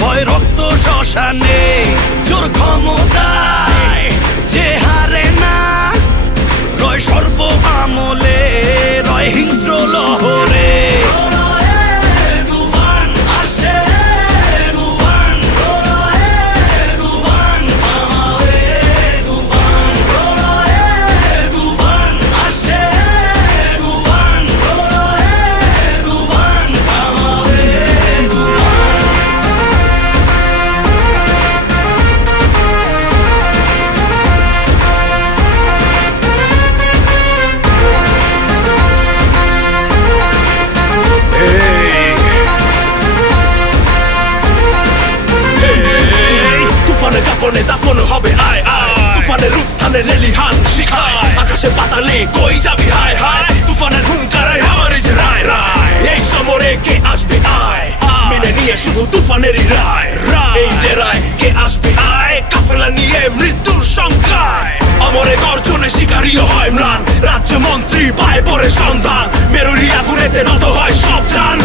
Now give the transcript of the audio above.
ভয় রক্ত শ্মশানে জোর ক্ষমতায় যে হারে না রয় সর্ব আমলে রয় হিংস্র লহরে দাফন হবে আয় আয় তুফানের উত্থানে লেলিহান শিখায় আকাশে পাতালে কই যাবি হায় হায় তুফানের হুঙ্কারায় আমার যে রায় রায় এই সমরে কে আসবে আয় মেনে নিয়ে শুধু তুফানেরই রায় এই ডেরায় কে আসবে আয় কাফেলা নিয়ে মৃত্যুর সংখ্যায় অমরে গর্জনে শিকারীও হয় ম্লান রাজ্য মন্ত্রী পায় পরে সন্ধান মেরুরি আগুনেতে নত হয় সব জান